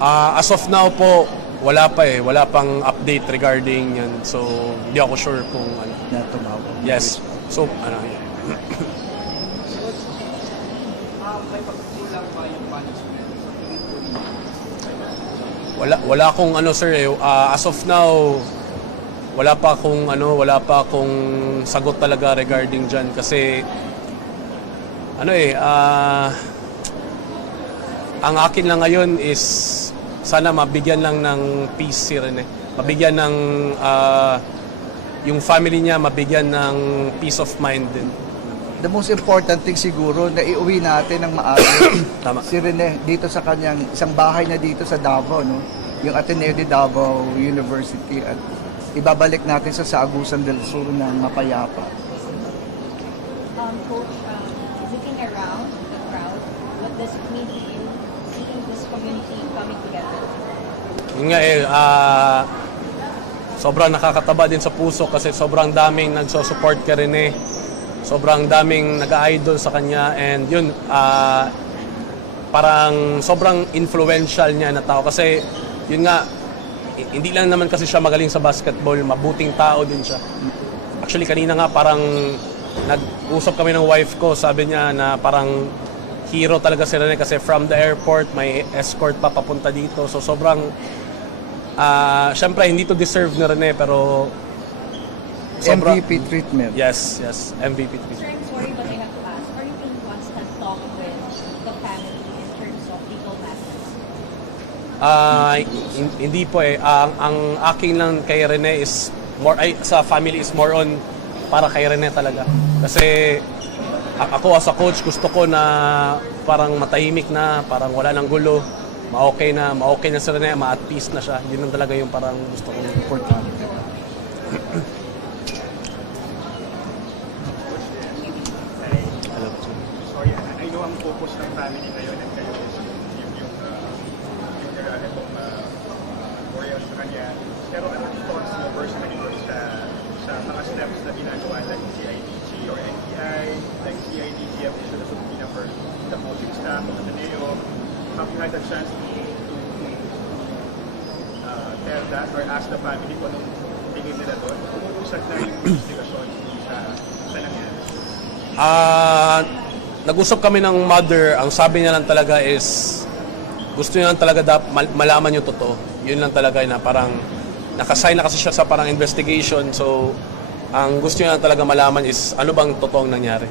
As of now po, wala pa eh. Wala pang update regarding yan. So, hindi ako sure kung ano. Na tumawag. Yes. So, ano yan. May pagkukulang pa yung management sa tuloy-tuloy? Wala akong ano sir eh. As of now, wala pa akong sagot talaga regarding dyan kasi ano eh, ang akin lang ngayon is sana mabigyan lang ng peace si Rene. Mabigyan ng yung family niya, mabigyan ng peace of mind din. The most important thing siguro na iuwi natin ng maaga Tama. si Rene dito sa kanyang isang bahay na dito sa Davao, no? Yung Ateneo de Davao University, at ibabalik natin sa Agusan del Sur ng mapayapa. Coach, looking around the crowd, what does it mean to you seeing this community coming together? Yun nga eh, sobrang nakakataba din sa puso kasi sobrang daming nagso-support kay Rene. Sobrang daming nag-idol sa kanya and yun, parang sobrang influential niya na tao kasi yun nga, hindi lang naman kasi siya magaling sa basketball, mabuting tao din siya. Actually kanina nga parang nag-usap kami ng wife ko, sabi niya na parang hero talaga si Rene kasi from the airport may escort pa papunta dito. So sobrang, syempre hindi to deserve ni Rene pero MVP treatment. Yes, MVP. Sir, I'm sorry but I have to ask, are you in constant talk with the family in terms of legal matters? Hindi po eh. Ang aking lang kay Rene is sa family is more on para kay Rene talaga. Kasi ako as a coach gusto ko na parang matahimik na, parang wala nang gulo, ma-okay na si Rene, ma-at peace na siya. Yun lang talaga yung parang gusto ko. Importante. Sorry, I know ang focus ng family ngayon at kayo is yung Warriors sa kanya. Pero ano yung thoughts mo personally sa mga steps na ginagawa ng CIDG or NTI, like CIDG have issued a subpoena for the coaching staff of Ateneo. Have you had a chance to tell that or ask the family kung anong tingin nila doon? Kumukusat na yung investigasyon sa nangyari? Nag-usap kami ng mother, ang sabi niya lang talaga is gusto niya lang talaga malaman yung totoo. Yun lang talaga na parang nakasign na kasi siya sa parang investigation. So, ang gusto niya lang talaga malaman is ano bang totoong nangyari.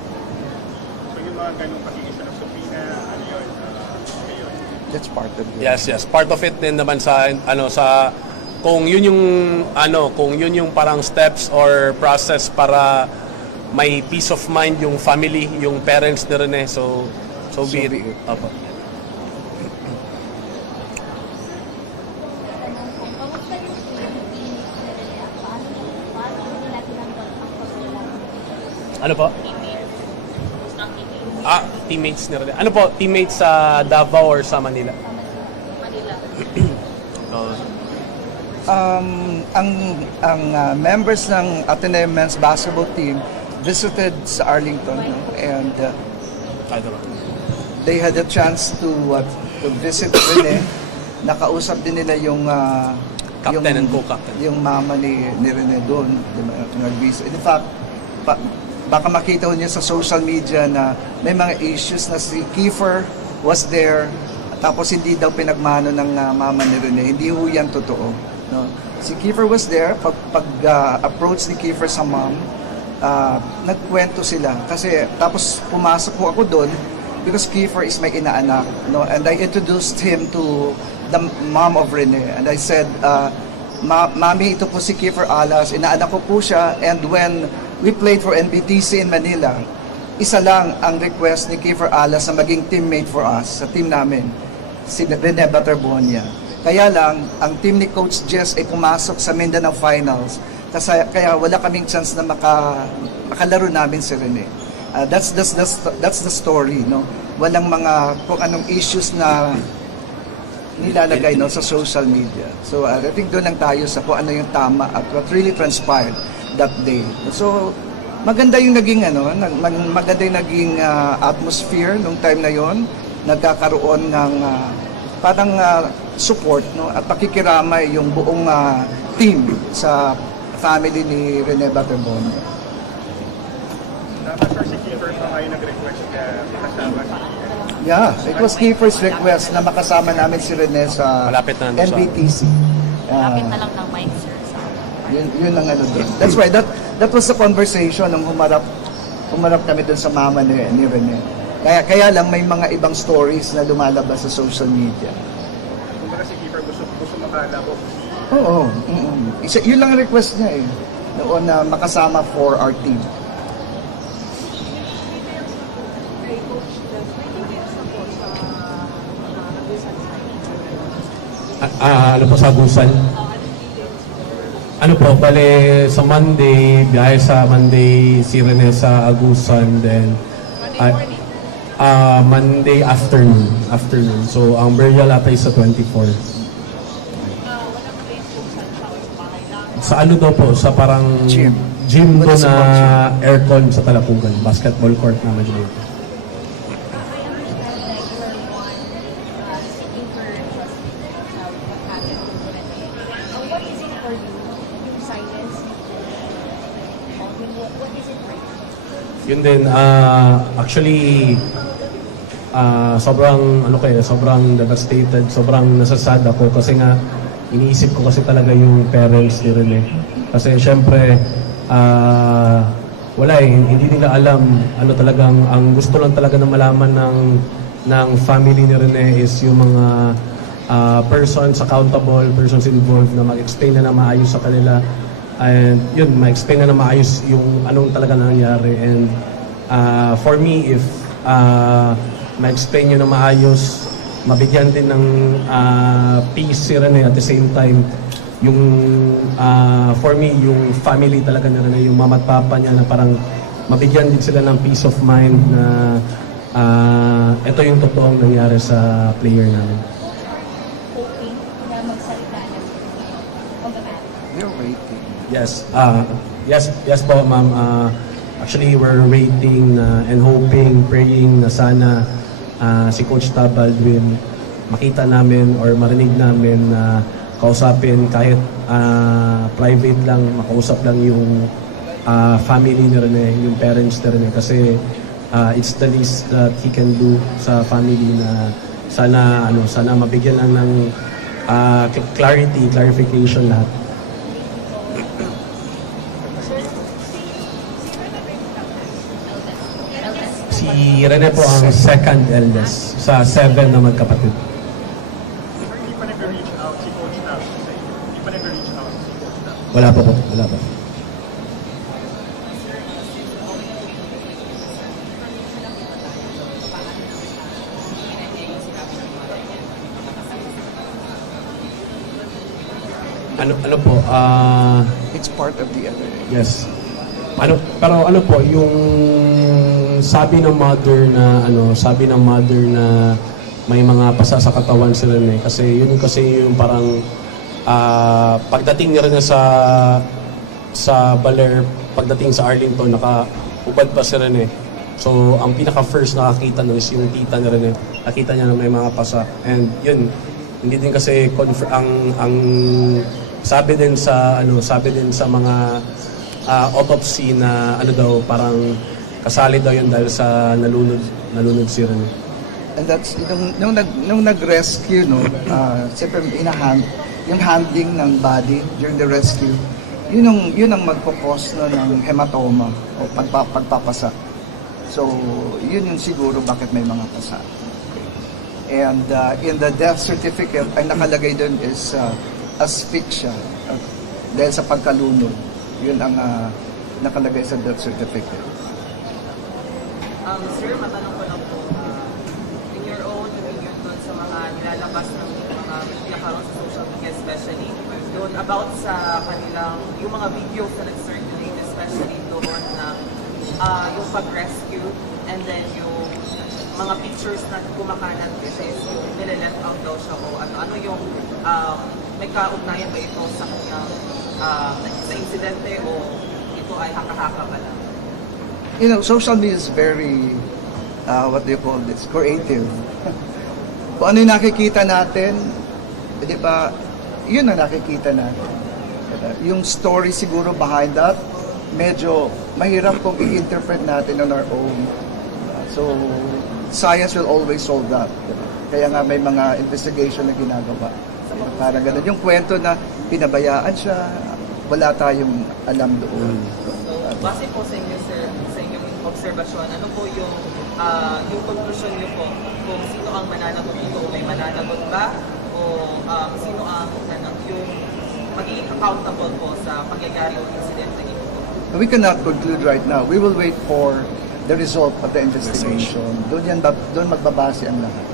So yung mga ganong pag-iisa ng subpoena, ano yun? Yun. That's part of it. Yes. Part of it din naman sa kung yun yung parang steps or process para may peace of mind yung family, yung parents ni Rene. So be it. Opo. Kamusta yung team nila? Paano nila tinanggap ang pagkakala? Ano po? Teammates ni Rene. Ano po? Teammates sa Davao or sa Manila? Manila. Ang members ng Ateneo men's basketball team visited sa Arlington, no? And they had a chance to visit Rene. Nakausap din nila yung Captain and co-captain. yung mama ni Rene doon, nag-visit. In fact, baka makita niyo sa social media na may mga issues na si Kiefer was there, tapos hindi daw pinagmano ng mama ni Rene. Hindi ho yan totoo, no? Si Kiefer was there. Approach ni Kiefer sa mom, nagkwento sila kasi tapos pumasok po ako doon because Kiefer is my inaanak, no? And I introduced him to the mom of Rene and I said, Mami, ito po si Kiefer Alas, inaanak ko po siya, and when we played for NBTC in Manila, isa lang ang request ni Kiefer Alas na maging teammate for us sa team namin, si Rene Baterbonia. Kaya lang, ang team ni Coach Jess ay pumasok sa Mindanao Finals. Kaya wala kaming chance na makalaro namin si Rene. That's the story, no? Walang mga kung anong issues na nilalagay, no, sa social media. So I think doon lang tayo sa kung ano yung tama at what really transpired that day. So maganda yung naging maganda yung naging atmosphere nung time na yon. Nagkakaroon ng parang support, no, at pakikiramay yung buong team sa family ni Rene Baterbonde. Sir, si Kiefer pa kayo nag-request na makasama si Yeah, it was Kiefer's request na makasama namin si Rene sa Malapit na sa- NBTC. Lapit na lang ng mic, sir. Yun ang ano doon. That's why that was the conversation nung humarap kami doon sa mama ni Rene. Kaya lang may mga ibang stories na lumalabas sa social media. Kumbaga si Kiefer gusto makalabok. Oo. Yun lang ang request niya eh. Noon na makasama for our team. Ano po sa Agusan? Ano po, bale sa Monday, biyahe sa Monday, si Rene sa Agusan, then Monday afternoon. So, ang burial atay sa 24. Sa ano daw po, sa parang Gym. doon na Municipal gym. aircon sa Talapugan, basketball court naman dito. I understand that you are one seeking for justice what happened to Rene. What is it for you? Yung silence? What is it for you? Yun din, actually, sobrang devastated, sobrang nasasad ako kasi nga, iniisip ko kasi talaga yung parents ni Rene. Kasi syempre, wala eh, hindi nila alam ano talagang, ang gusto lang talaga na malaman ng family ni Rene is yung mga persons accountable, persons involved na mag-explain na maayos sa kanila. And yun, ma-explain na maayos yung anong talaga nangyari. And for me, if ma-explain nyo na maayos, mabigyan din ng peace si Rene at the same time, yung for me, yung family talaga ni Rene, yung mama at papa niya na parang mabigyan din sila ng peace of mind na ito yung totoong nangyari sa player namin. Hoping na magsalita na on the mat. You're waiting. Yes po, ma'am. Actually, we're waiting and hoping, praying na sana si Coach Tab Baldwin makita namin or marinig namin na kausapin kahit private lang, makausap lang yung family ni Rene, yung parents ni Rene kasi it's the least that he can do sa family na sana mabigyan lang ng clarification lahat. Si Rene po ang second eldest sa 7 na magkapatid. Sir, hindi pa nag-reach out si Coach Tab. Hindi pa nag-reach out si Coach Tab. Wala pa po, wala pa. Ano po, It's part of the other. yes. Pero ano po, yung sabi ng mother na may mga pasa sa katawan sila eh. Kasi yun kasi yung parang pagdating niya rin sa Baler, pagdating sa Arlington, nakaubad pa si Rene. So, ang pinaka-first nakakita nun is yung tita ni Rene. Nakita niya na may mga pasa. And yun, hindi din kasi ang sabi din sa mga autopsy na ano daw, parang kasali daw yun dahil sa nalunod si Rene. And that's, nung nag-rescue, no, siyempre yung handling ng body during the rescue, yun ang magpo-cause no, ng hematoma o pagpapasa. So, yun yung siguro bakit may mga pasa. And in the death certificate, ay nakalagay doon is asphyxia dahil sa pagkalunod. Yun ang nakalagay sa death certificate. Sir, matanong ko lang po, in your own opinion doon sa mga nilalabas ng mga media accounts sa social media, especially doon about sa kanilang, yung mga videos na nag-circulate, especially doon na yung pag-rescue and then yung mga pictures na kumakalat kasi yung nile-left out daw siya o ano yung may kaugnayan ba ito sa kanyang sa insidente o ito ay haka-haka ba lang? You know, social media is very, what do you call this, creative. Kung ano yung nakikita natin, di ba, yun ang nakikita natin. Yung story siguro behind that, medyo mahirap kung i-interpret natin on our own. So, science will always solve that. Diba? Kaya nga may mga investigation na ginagawa. Parang ganun. Yung kwento na pinabayaan siya, wala tayong alam doon. So, base po sa inyo, sir, sa inyong obserbasyon, ano po yung conclusion niyo po kung sino ang mananagot dito? May mananagot ba? O sino ang yung magiging accountable po sa pangyayari o incident na ito? We cannot conclude right now. We will wait for the result of the investigation. Doon magbabase ang lahat.